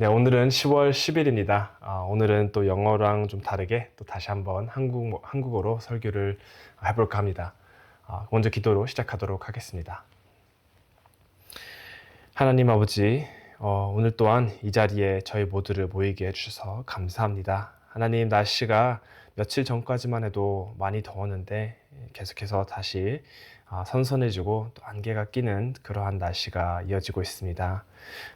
네, 오늘은 10월 10일입니다. 오늘은 또 영어랑 좀 다르게 또 다시 한번 한국어로 설교를 해볼까 합니다. 먼저 기도로 시작하도록 하겠습니다. 하나님 아버지, 오늘 또한 이 자리에 저희 모두를 모이게 해주셔서 감사합니다. 하나님, 날씨가 며칠 전까지만 해도 많이 더웠는데 계속해서 다시 선선해지고 또 안개가 끼는 그러한 날씨가 이어지고 있습니다.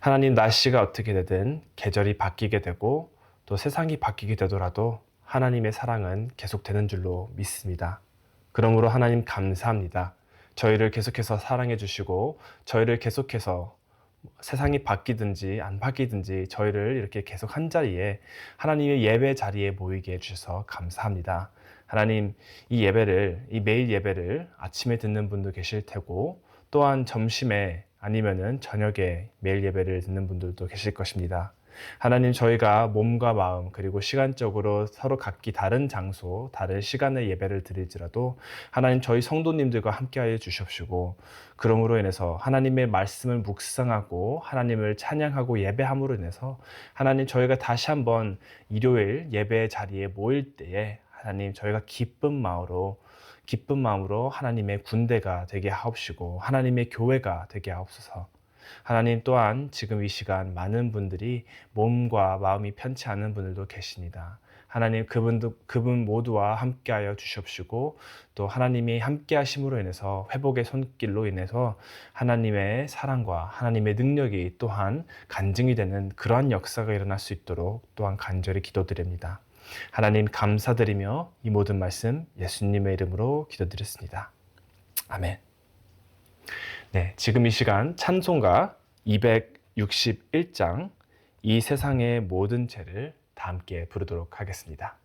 하나님, 날씨가 어떻게 되든 계절이 바뀌게 되고 또 세상이 바뀌게 되더라도 하나님의 사랑은 계속되는 줄로 믿습니다. 그러므로 하나님 감사합니다. 저희를 계속해서 사랑해 주시고 저희를 계속해서 세상이 바뀌든지 안 바뀌든지 저희를 이렇게 계속 한 자리에 하나님의 예배 자리에 모이게 해주셔서 감사합니다. 하나님, 이 매일 예배를 아침에 듣는 분도 계실 테고 또한 점심에 아니면은 저녁에 매일 예배를 듣는 분들도 계실 것입니다. 하나님, 저희가 몸과 마음 그리고 시간적으로 서로 각기 다른 장소, 다른 시간에 예배를 드릴지라도 하나님, 저희 성도님들과 함께하여 주십시고 그러므로 인해서 하나님의 말씀을 묵상하고 하나님을 찬양하고 예배함으로 인해서 하나님, 저희가 다시 한번 일요일 예배 자리에 모일 때에 하나님, 저희가 기쁜 마음으로 하나님의 군대가 되게 하옵시고 하나님의 교회가 되게 하옵소서. 하나님, 또한 지금 이 시간 많은 분들이 몸과 마음이 편치 않은 분들도 계십니다. 하나님, 그분 모두와 함께하여 주시옵시고 또 하나님이 함께 하심으로 인해서 회복의 손길로 인해서 하나님의 사랑과 하나님의 능력이 또한 간증이 되는 그러한 역사가 일어날 수 있도록 또한 간절히 기도드립니다. 하나님, 감사드리며 이 모든 말씀 예수님의 이름으로 기도드렸습니다. 아멘. 네, 지금 이 시간 찬송가 261장 이 세상의 모든 죄를 다 함께 부르도록 하겠습니다.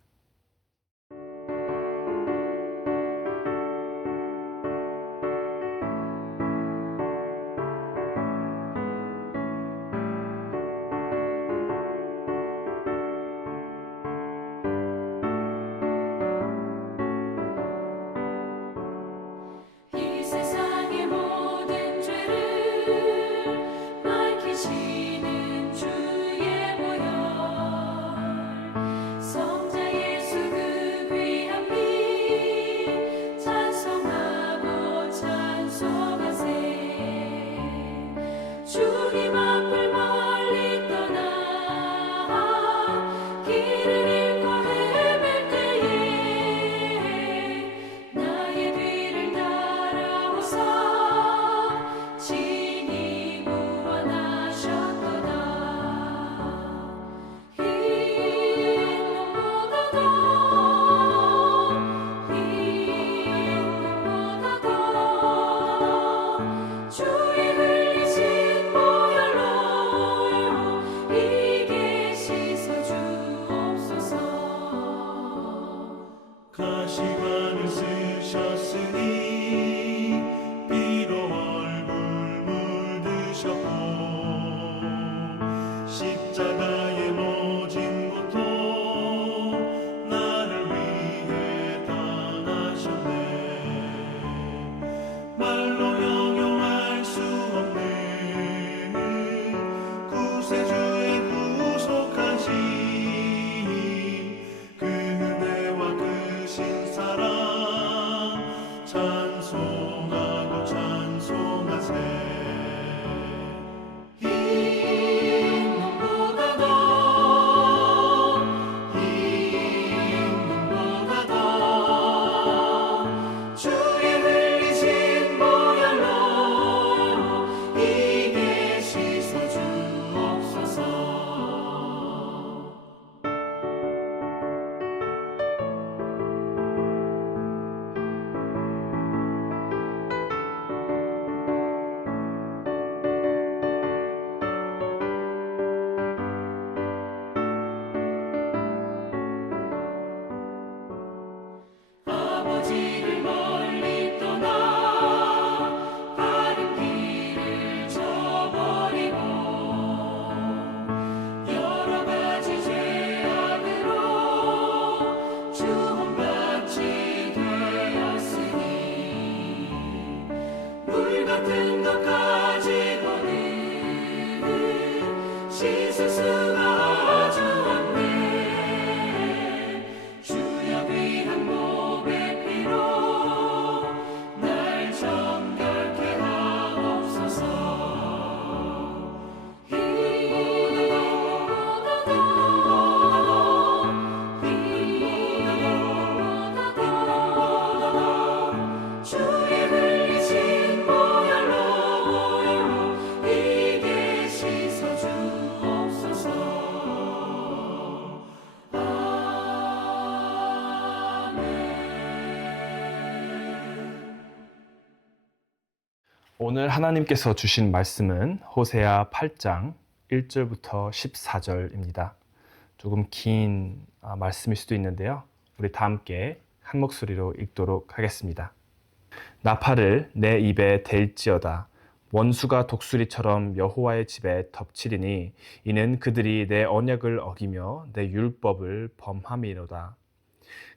이 세상의 모든 죄를 밝히시는 주의 보혈 성자의 씻을 수가 아주 없네. 주여 귀한 몸의 피로 날 정결케 하옵소서. 주의 흘리신 보혈로 이게 씻어 주옵소서. 아멘. 오늘 하나님께서 주신 말씀은 호세아 8장 1절부터 14절입니다. 조금 긴 말씀일 수도 있는데요. 우리 다 함께 한 목소리로 읽도록 하겠습니다. 나팔을 내 입에 댈지어다. 원수가 독수리처럼 여호와의 집에 덮치리니 이는 그들이 내 언약을 어기며 내 율법을 범함이로다.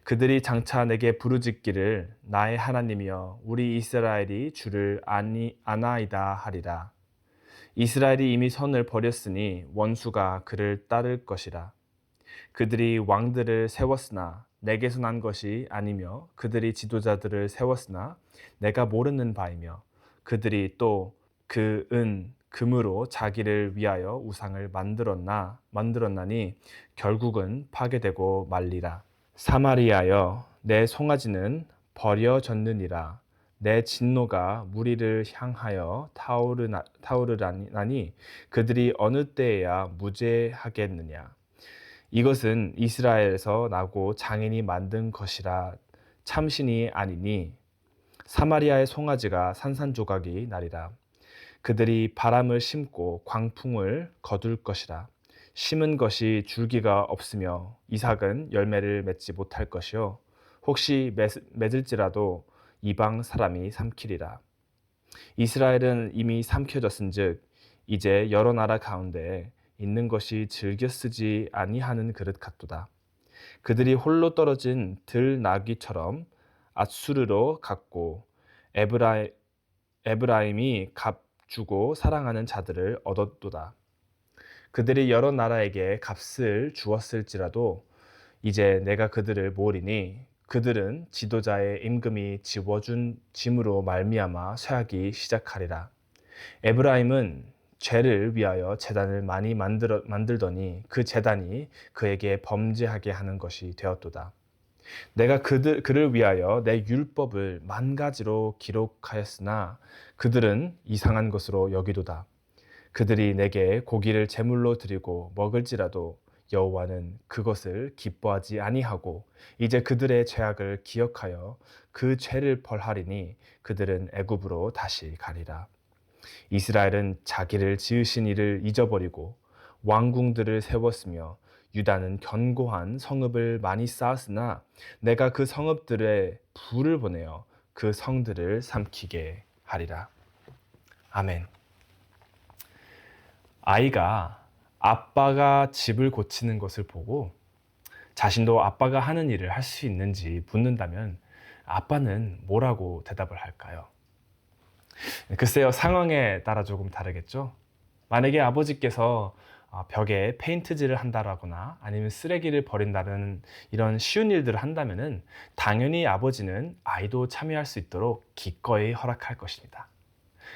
그들이 장차 내게 부르짖기를 나의 하나님이여 우리 이스라엘이 주를 아나이다 하리라. 이스라엘이 이미 선을 버렸으니 원수가 그를 따를 것이라. 그들이 왕들을 세웠으나 내게서 난 것이 아니며 그들이 지도자들을 세웠으나 내가 모르는 바이며 그들이 또 그 금으로 자기를 위하여 우상을 만들었나니 결국은 파괴되고 말리라. 사마리아여 내 송아지는 버려졌느니라. 내 진노가 무리를 향하여 타오르나니 그들이 어느 때에야 무죄하겠느냐. 이것은 이스라엘에서 나고 장인이 만든 것이라 참신이 아니니 사마리아의 송아지가 산산조각이 나리라. 그들이 바람을 심고 광풍을 거둘 것이라. 심은 것이 줄기가 없으며 이삭은 열매를 맺지 못할 것이요 혹시 맺을지라도 이방 사람이 삼키리라. 이스라엘은 이미 삼켜졌은즉 이제 여러 나라 가운데 있는 것이 즐겨 쓰지 아니하는 그릇 같도다. 그들이 홀로 떨어진 들나귀처럼 앗수르로 갔고 에브라임이 값주고 사랑하는 자들을 얻었도다. 그들이 여러 나라에게 값을 주었을지라도 이제 내가 그들을 모으리니 그들은 지도자의 임금이 지워준 짐으로 말미암아 쇠하기 시작하리라. 에브라임은 죄를 위하여 제단을 많이 만들더니 그 제단이 그에게 범죄하게 하는 것이 되었도다. 내가 그를 위하여 내 율법을 만 가지로 기록하였으나 그들은 이상한 것으로 여기도다. 그들이 내게 고기를 제물로 드리고 먹을지라도 여호와는 그것을 기뻐하지 아니하고 이제 그들의 죄악을 기억하여 그 죄를 벌하리니 그들은 애굽으로 다시 가리라. 이스라엘은 자기를 지으신 이를 잊어버리고 왕궁들을 세웠으며 유다는 견고한 성읍을 많이 쌓았으나 내가 그 성읍들에 불을 보내어 그 성들을 삼키게 하리라. 아멘. 아이가 아빠가 집을 고치는 것을 보고 자신도 아빠가 하는 일을 할 수 있는지 묻는다면 아빠는 뭐라고 대답을 할까요? 글쎄요, 상황에 따라 조금 다르겠죠? 만약에 아버지께서 벽에 페인트질을 한다거나 아니면 쓰레기를 버린다는 이런 쉬운 일들을 한다면은 당연히 아버지는 아이도 참여할 수 있도록 기꺼이 허락할 것입니다.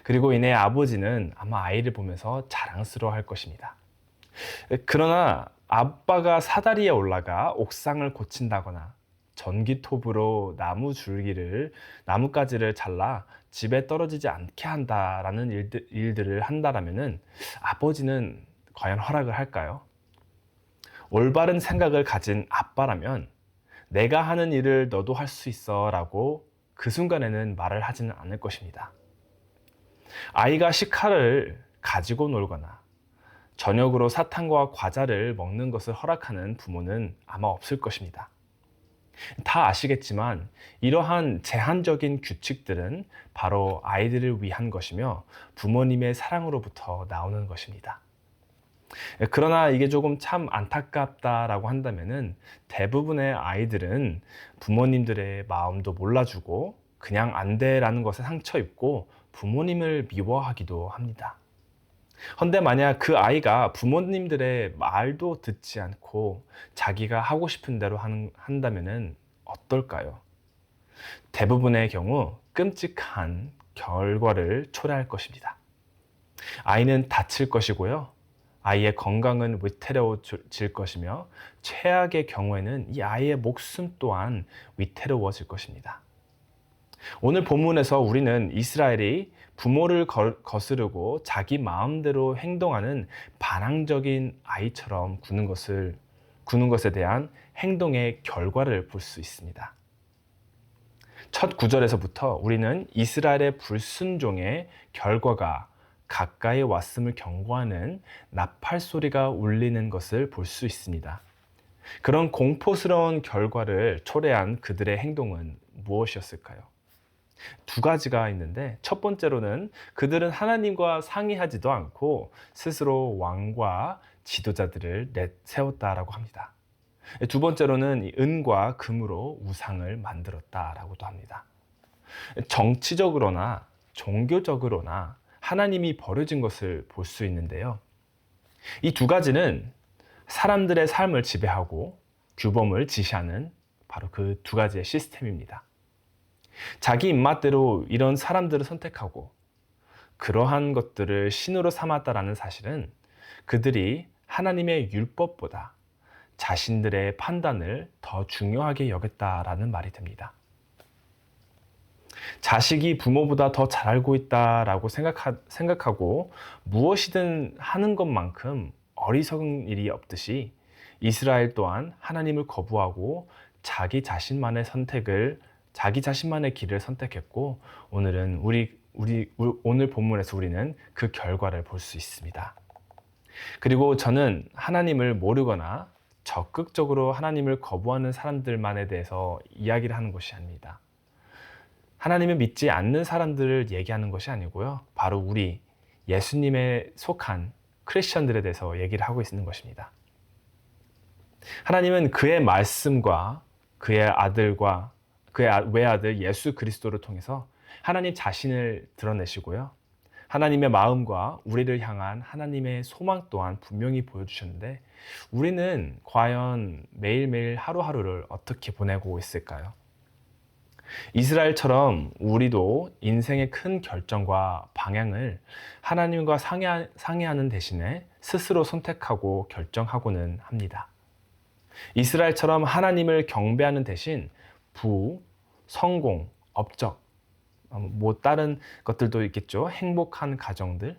그리고 이내 아버지는 아마 아이를 보면서 자랑스러워 할 것입니다. 그러나 아빠가 사다리에 올라가 옥상을 고친다거나 전기톱으로 나뭇가지를 잘라 집에 떨어지지 않게 한다라는 일들을 한다라면은 아버지는 과연 허락을 할까요? 올바른 생각을 가진 아빠라면 내가 하는 일을 너도 할 수 있어 라고 그 순간에는 말을 하지는 않을 것입니다. 아이가 식칼을 가지고 놀거나 저녁으로 사탕과 과자를 먹는 것을 허락하는 부모는 아마 없을 것입니다. 다 아시겠지만 이러한 제한적인 규칙들은 바로 아이들을 위한 것이며 부모님의 사랑으로부터 나오는 것입니다. 그러나 이게 조금 참 안타깝다라고 한다면은 대부분의 아이들은 부모님들의 마음도 몰라주고 그냥 안 돼라는 것에 상처 입고 부모님을 미워하기도 합니다. 헌데 만약 그 아이가 부모님들의 말도 듣지 않고 자기가 하고 싶은 대로 한다면은 어떨까요? 대부분의 경우 끔찍한 결과를 초래할 것입니다. 아이는 다칠 것이고요. 아이의 건강은 위태로워질 것이며 최악의 경우에는 이 아이의 목숨 또한 위태로워질 것입니다. 오늘 본문에서 우리는 이스라엘이 부모를 거스르고 자기 마음대로 행동하는 반항적인 아이처럼 구는 것에 대한 행동의 결과를 볼 수 있습니다. 첫 구절에서부터 우리는 이스라엘의 불순종의 결과가 가까이 왔음을 경고하는 나팔 소리가 울리는 것을 볼 수 있습니다. 그런 공포스러운 결과를 초래한 그들의 행동은 무엇이었을까요? 두 가지가 있는데, 첫 번째로는 그들은 하나님과 상의하지도 않고 스스로 왕과 지도자들을 세웠다라고 합니다. 두 번째로는 은과 금으로 우상을 만들었다라고도 합니다. 정치적으로나 종교적으로나 하나님이 버려진 것을 볼 수 있는데요. 이 두 가지는 사람들의 삶을 지배하고 규범을 지시하는 바로 그 두 가지의 시스템입니다. 자기 입맛대로 이런 사람들을 선택하고 그러한 것들을 신으로 삼았다라는 사실은 그들이 하나님의 율법보다 자신들의 판단을 더 중요하게 여겼다라는 말이 됩니다. 자식이 부모보다 더 잘 알고 있다라고 생각하고 무엇이든 하는 것만큼 어리석은 일이 없듯이 이스라엘 또한 하나님을 거부하고 자기 자신만의 길을 선택했고, 오늘은 오늘 본문에서 우리는 그 결과를 볼 수 있습니다. 그리고 저는 하나님을 모르거나 적극적으로 하나님을 거부하는 사람들만에 대해서 이야기를 하는 것이 아닙니다. 하나님을 믿지 않는 사람들을 얘기하는 것이 아니고요. 바로 우리 예수님에 속한 크리스천들에 대해서 얘기를 하고 있는 것입니다. 하나님은 그의 말씀과 그의 아들과 그의 외아들 예수 그리스도를 통해서 하나님 자신을 드러내시고요. 하나님의 마음과 우리를 향한 하나님의 소망 또한 분명히 보여주셨는데, 우리는 과연 매일매일 하루하루를 어떻게 보내고 있을까요? 이스라엘처럼 우리도 인생의 큰 결정과 방향을 하나님과 상의하는 대신에 스스로 선택하고 결정하고는 합니다. 이스라엘처럼 하나님을 경배하는 대신 성공, 업적, 다른 것들도 있겠죠. 행복한 가정들,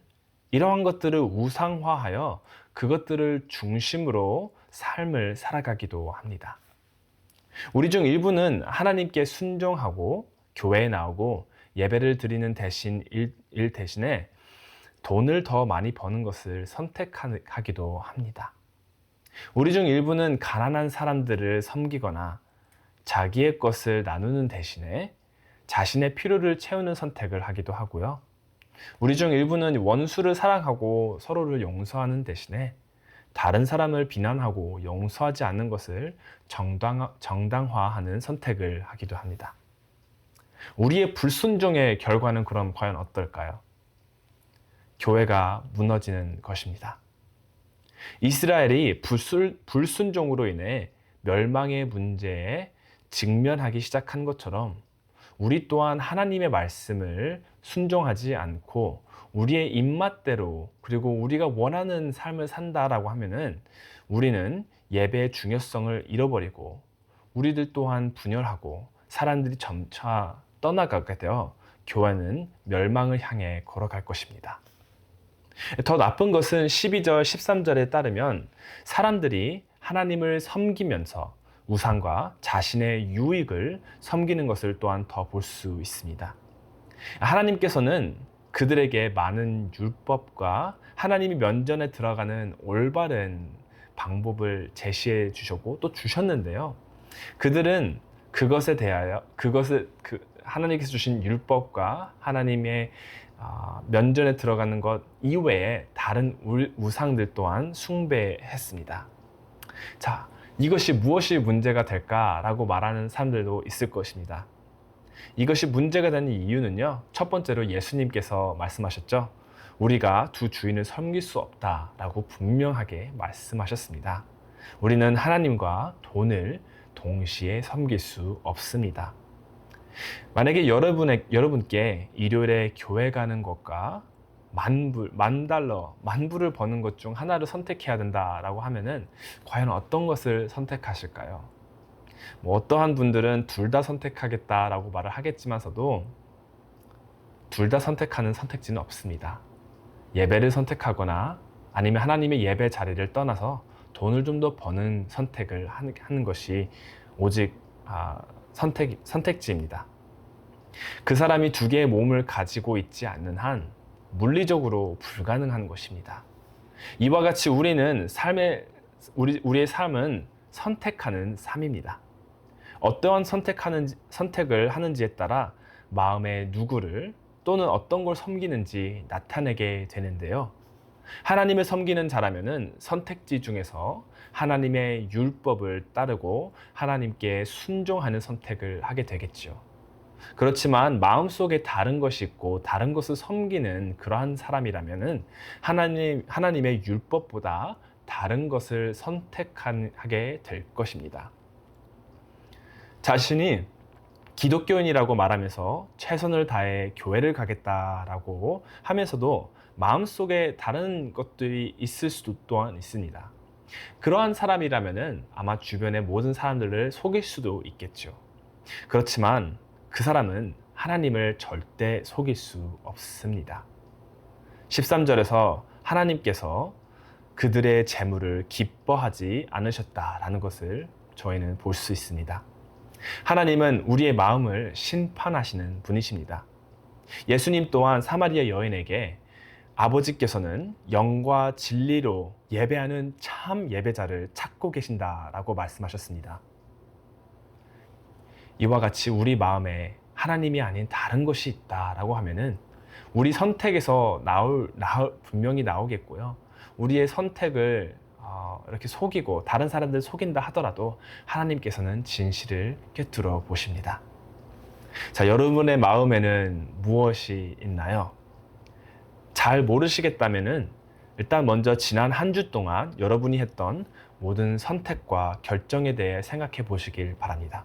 이러한 것들을 우상화하여 그것들을 중심으로 삶을 살아가기도 합니다. 우리 중 일부는 하나님께 순종하고 교회에 나오고 예배를 드리는 일 대신에 돈을 더 많이 버는 것을 선택하기도 합니다. 우리 중 일부는 가난한 사람들을 섬기거나 자기의 것을 나누는 대신에 자신의 필요를 채우는 선택을 하기도 하고요. 우리 중 일부는 원수를 사랑하고 서로를 용서하는 대신에 다른 사람을 비난하고 용서하지 않는 것을 정당화하는 선택을 하기도 합니다. 우리의 불순종의 결과는 그럼 과연 어떨까요? 교회가 무너지는 것입니다. 이스라엘이 불순종으로 인해 멸망의 문제에 직면하기 시작한 것처럼 우리 또한 하나님의 말씀을 순종하지 않고 우리의 입맛대로, 그리고 우리가 원하는 삶을 산다라고 하면은 우리는 예배의 중요성을 잃어버리고 우리들 또한 분열하고 사람들이 점차 떠나가게 되어 교회는 멸망을 향해 걸어갈 것입니다. 더 나쁜 것은 12절, 13절에 따르면 사람들이 하나님을 섬기면서 우상과 자신의 유익을 섬기는 것을 또한 더 볼 수 있습니다. 하나님께서는 그들에게 많은 율법과 하나님이 면전에 들어가는 올바른 방법을 제시해 주셨고 또 주셨는데요. 그들은 그것에 대하여 하나님께서 주신 율법과 하나님의 면전에 들어가는 것 이외에 다른 우상들 또한 숭배했습니다. 자, 이것이 무엇이 문제가 될까라고 말하는 사람들도 있을 것입니다. 이것이 문제가 되는 이유는요, 첫 번째로 예수님께서 말씀하셨죠. 우리가 두 주인을 섬길 수 없다라고 분명하게 말씀하셨습니다. 우리는 하나님과 돈을 동시에 섬길 수 없습니다. 만약에 여러분께 일요일에 교회 가는 것과 만 달러, 만 불을 버는 것 중 하나를 선택해야 된다라고 하면은 과연 어떤 것을 선택하실까요? 어떠한 분들은 둘 다 선택하겠다라고 말을 하겠지만서도 둘 다 선택하는 선택지는 없습니다. 예배를 선택하거나 아니면 하나님의 예배 자리를 떠나서 돈을 좀 더 버는 선택을 하는 것이 오직 선택지입니다. 그 사람이 두 개의 몸을 가지고 있지 않는 한 물리적으로 불가능한 것입니다. 이와 같이 우리의 삶은 선택하는 삶입니다. 어떠한 선택을 하는지에 따라 마음의 누구를 또는 어떤 걸 섬기는지 나타내게 되는데요. 하나님을 섬기는 자라면은 선택지 중에서 하나님의 율법을 따르고 하나님께 순종하는 선택을 하게 되겠죠. 그렇지만 마음속에 다른 것이 있고 다른 것을 섬기는 그러한 사람이라면은 하나님의 율법보다 다른 것을 선택하게 될 것입니다. 자신이 기독교인이라고 말하면서 최선을 다해 교회를 가겠다라고 하면서도 마음속에 다른 것들이 있을 수도 또한 있습니다. 그러한 사람이라면은 아마 주변의 모든 사람들을 속일 수도 있겠죠. 그렇지만 그 사람은 하나님을 절대 속일 수 없습니다. 13절에서 하나님께서 그들의 재물을 기뻐하지 않으셨다라는 것을 저희는 볼 수 있습니다. 하나님은 우리의 마음을 심판하시는 분이십니다. 예수님 또한 사마리아 여인에게 아버지께서는 영과 진리로 예배하는 참 예배자를 찾고 계신다라고 말씀하셨습니다. 이와 같이 우리 마음에 하나님이 아닌 다른 것이 있다라고 하면은 우리 선택에서 분명히 나오겠고요. 우리의 선택을 이렇게 속이고 다른 사람들 속인다 하더라도 하나님께서는 진실을 꿰뚫어 보십니다. 자, 여러분의 마음에는 무엇이 있나요? 잘 모르시겠다면은 일단 먼저 지난 한 주 동안 여러분이 했던 모든 선택과 결정에 대해 생각해 보시길 바랍니다.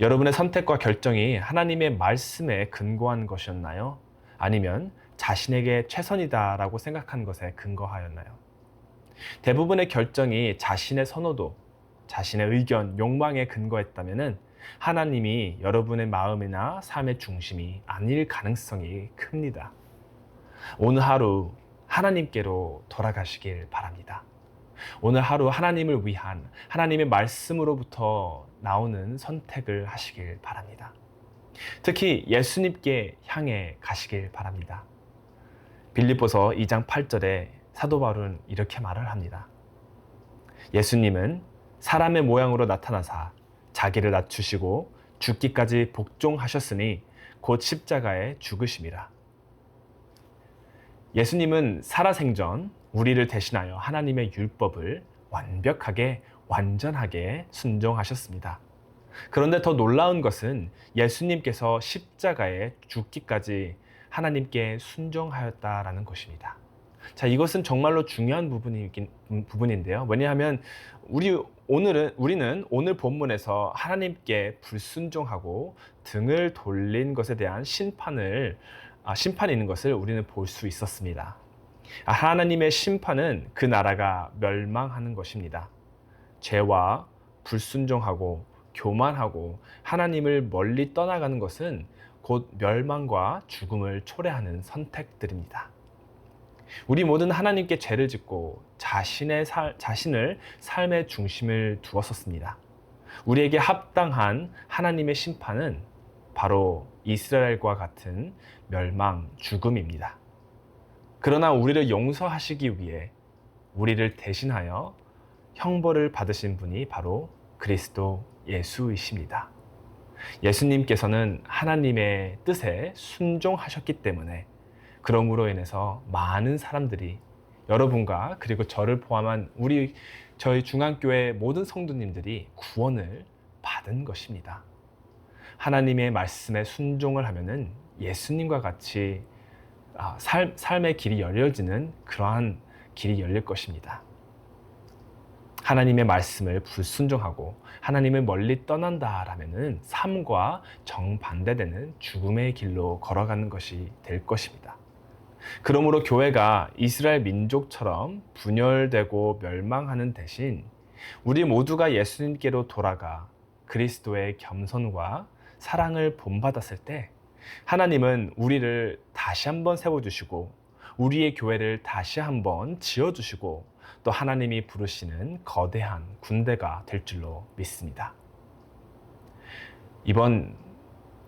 여러분의 선택과 결정이 하나님의 말씀에 근거한 것이었나요? 아니면 자신에게 최선이다라고 생각한 것에 근거하였나요? 대부분의 결정이 자신의 선호도, 자신의 의견, 욕망에 근거했다면 하나님이 여러분의 마음이나 삶의 중심이 아닐 가능성이 큽니다. 오늘 하루 하나님께로 돌아가시길 바랍니다. 오늘 하루 하나님을 위한 하나님의 말씀으로부터 나오는 선택을 하시길 바랍니다. 특히 예수님께 향해 가시길 바랍니다. 빌립보서 2장 8절에 사도 바울은 이렇게 말을 합니다. 예수님은 사람의 모양으로 나타나사 자기를 낮추시고 죽기까지 복종하셨으니 곧 십자가에 죽으심이라. 예수님은 살아생전 우리를 대신하여 하나님의 율법을 완벽하게 완전하게 순종하셨습니다. 그런데 더 놀라운 것은 예수님께서 십자가에 죽기까지 하나님께 순종하였다라는 것입니다. 자, 이것은 정말로 중요한 부분인데요. 왜냐하면 우리는 오늘 본문에서 하나님께 불순종하고 등을 돌린 것에 대한 심판이 있는 것을 우리는 볼 수 있었습니다. 하나님의 심판은 그 나라가 멸망하는 것입니다. 죄와 불순종하고 교만하고 하나님을 멀리 떠나가는 것은 곧 멸망과 죽음을 초래하는 선택들입니다. 우리 모두는 하나님께 죄를 짓고 자신을 삶의 중심을 두었었습니다. 우리에게 합당한 하나님의 심판은 바로 이스라엘과 같은 멸망, 죽음입니다. 그러나 우리를 용서하시기 위해 우리를 대신하여 형벌을 받으신 분이 바로 그리스도 예수이십니다. 예수님께서는 하나님의 뜻에 순종하셨기 때문에 그러므로 인해서 많은 사람들이 여러분과 그리고 저를 포함한 저희 중앙교회 모든 성도님들이 구원을 받은 것입니다. 하나님의 말씀에 순종을 하면은 예수님과 같이 삶의 길이 열려지는 그러한 길이 열릴 것입니다. 하나님의 말씀을 불순종하고 하나님을 멀리 떠난다라면은 삶과 정반대되는 죽음의 길로 걸어가는 것이 될 것입니다. 그러므로 교회가 이스라엘 민족처럼 분열되고 멸망하는 대신 우리 모두가 예수님께로 돌아가 그리스도의 겸손과 사랑을 본받았을 때 하나님은 우리를 다시 한번 세워주시고 우리의 교회를 다시 한번 지어주시고 또 하나님이 부르시는 거대한 군대가 될 줄로 믿습니다. 이번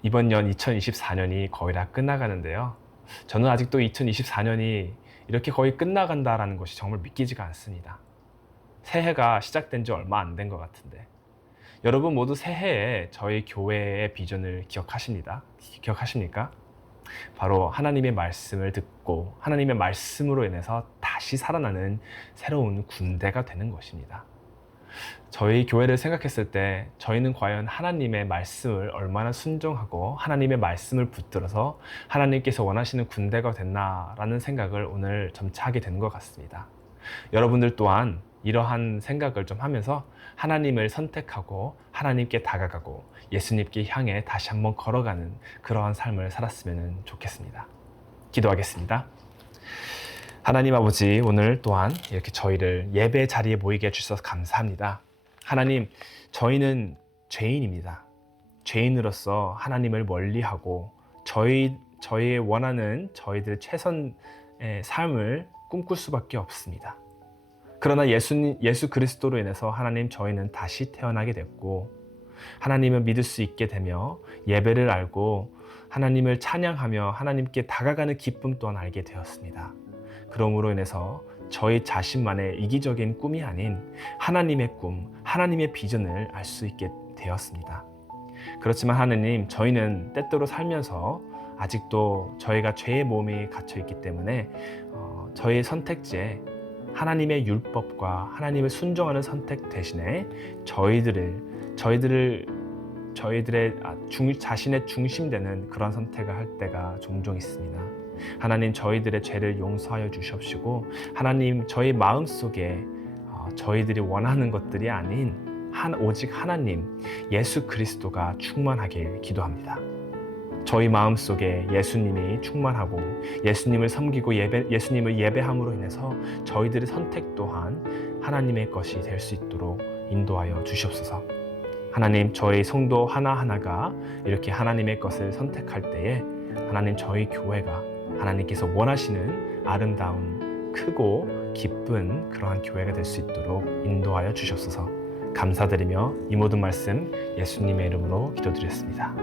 년 2024년이 거의 다 끝나가는데요. 저는 아직도 2024년이 이렇게 거의 끝나간다라는 것이 정말 믿기지가 않습니다. 새해가 시작된 지 얼마 안 된 것 같은데 여러분 모두 새해에 저희 교회의 비전을 기억하십니까? 바로 하나님의 말씀을 듣고 하나님의 말씀으로 인해서 다시 살아나는 새로운 군대가 되는 것입니다. 저희 교회를 생각했을 때 저희는 과연 하나님의 말씀을 얼마나 순종하고 하나님의 말씀을 붙들어서 하나님께서 원하시는 군대가 됐나라는 생각을 오늘 점차 하게 되는 것 같습니다. 여러분들 또한 이러한 생각을 좀 하면서 하나님을 선택하고 하나님께 다가가고 예수님께 향해 다시 한번 걸어가는 그러한 삶을 살았으면 좋겠습니다. 기도하겠습니다. 하나님 아버지, 오늘 또한 이렇게 저희를 예배 자리에 모이게 해주셔서 감사합니다. 하나님, 저희는 죄인입니다. 죄인으로서 하나님을 멀리하고 저희의 원하는 저희들의 최선의 삶을 꿈꿀 수밖에 없습니다. 그러나 예수 그리스도로 인해서 하나님 저희는 다시 태어나게 됐고 하나님을 믿을 수 있게 되며 예배를 알고 하나님을 찬양하며 하나님께 다가가는 기쁨 또한 알게 되었습니다. 그러므로 인해서 저희 자신만의 이기적인 꿈이 아닌 하나님의 꿈, 하나님의 비전을 알 수 있게 되었습니다. 그렇지만 하나님, 저희는 때때로 살면서 아직도 저희가 죄의 몸이 갇혀 있기 때문에 저희의 선택지에 하나님의 율법과 하나님을 순종하는 선택 대신에 저희들의 자신의 중심되는 그런 선택을 할 때가 종종 있습니다. 하나님, 저희들의 죄를 용서하여 주시옵시고 하나님, 저희 마음속에 저희들이 원하는 것들이 아닌 오직 하나님 예수 그리스도가 충만하길 기도합니다. 저희 마음속에 예수님이 충만하고 예수님을 섬기고 예수님을 예배함으로 인해서 저희들의 선택 또한 하나님의 것이 될 수 있도록 인도하여 주시옵소서. 하나님, 저희 성도 하나하나가 이렇게 하나님의 것을 선택할 때에 하나님, 저희 교회가 하나님께서 원하시는 아름다운 크고 기쁜 그러한 교회가 될 수 있도록 인도하여 주시옵소서. 감사드리며 이 모든 말씀 예수님의 이름으로 기도드렸습니다.